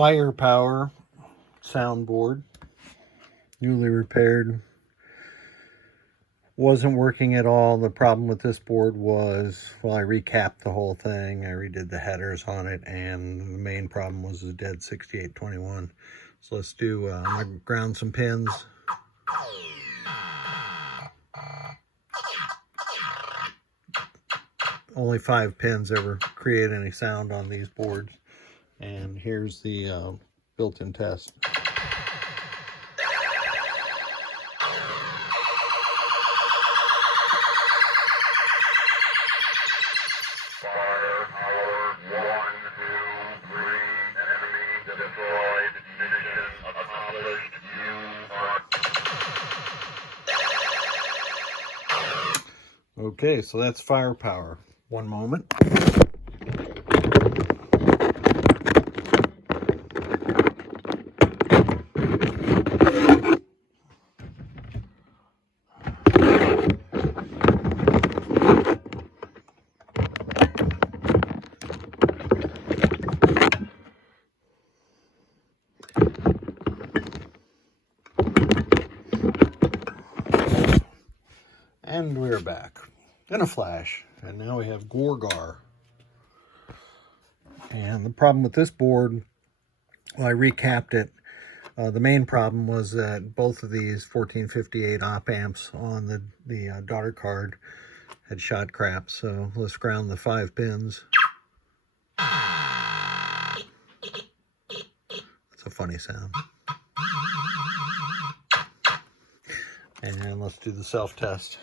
Firepower soundboard, newly repaired. Wasn't working at all. The problem with this board was, well, I recapped the whole thing. I redid the headers on it, and the main problem was the dead 6821. So let's do, I'm gonna ground some pins. Only 5 pins ever create any sound on these boards. And here's the built-in test. Firepower 1, 2, 3, enemy destroyed, mission accomplished, you are... Okay, so that's firepower. One moment. And we're back in a flash, and now we have Gorgar. And the problem with this board, well, I recapped it. The main problem was that both of these 1458 op amps on the daughter card had shot crap. So let's ground the 5 pins. That's a funny sound. And let's do the self-test.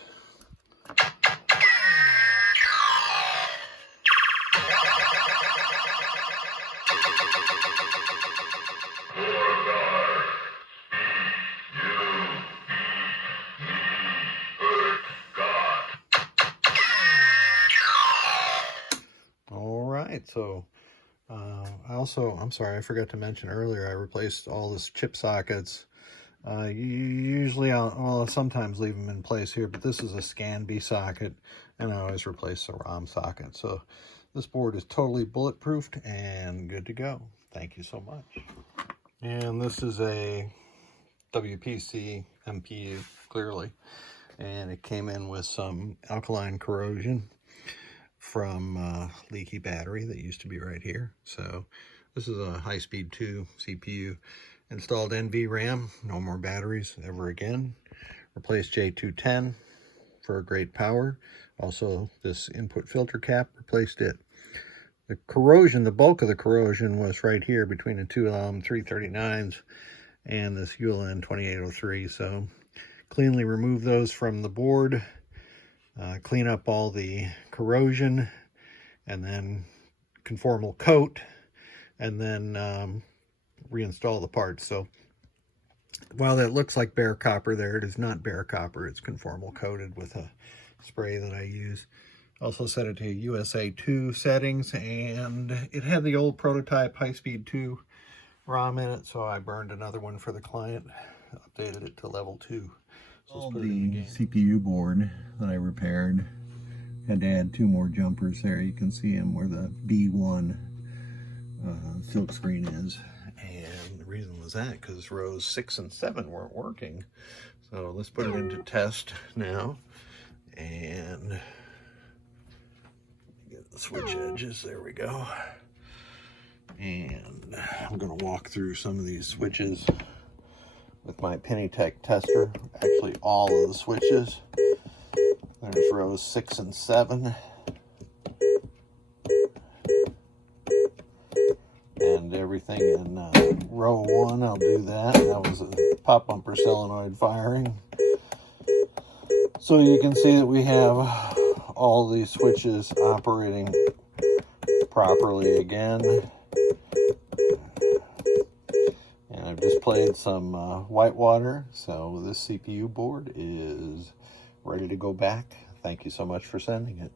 So I'm sorry, I forgot to mention earlier, I replaced all the chip sockets. Usually I'll sometimes leave them in place here, but this is a scan B socket, and I always replace the ROM socket. So this board is totally bulletproofed and good to go. Thank you so much. And this is a WPC MPU, clearly, and it came in with some alkaline corrosion from leaky battery that used to be right here. So this is a high-speed 2 CPU. Installed NVRAM, no more batteries ever again. Replaced J210 for great power. Also, this input filter cap, replaced it. The corrosion, the bulk of the corrosion was right here between the two 339s and this ULN 2803. So cleanly remove those from the board. Clean up all the corrosion, and then conformal coat, and then reinstall the parts. So while that looks like bare copper there, it is not bare copper. It's conformal coated with a spray that I use. Also set it to USA 2 settings, and it had the old prototype high-speed 2 ROM in it, so I burned another one for the client, updated it to level 2. So the CPU board that I repaired had to add 2 more jumpers there. You can see them where the B1 silk screen is. And the reason was that because rows 6 and 7 weren't working. So let's put it into test now. And get the switch edges. There we go. And I'm going to walk through some of these switches with my Pennytech tester. Actually, all of the switches. There's rows 6 and 7. And everything in row 1, I'll do that. That was a pop bumper solenoid firing. So you can see that we have all these switches operating properly again. I've just played some white water, so this CPU board is ready to go back. Thank you so much for sending it.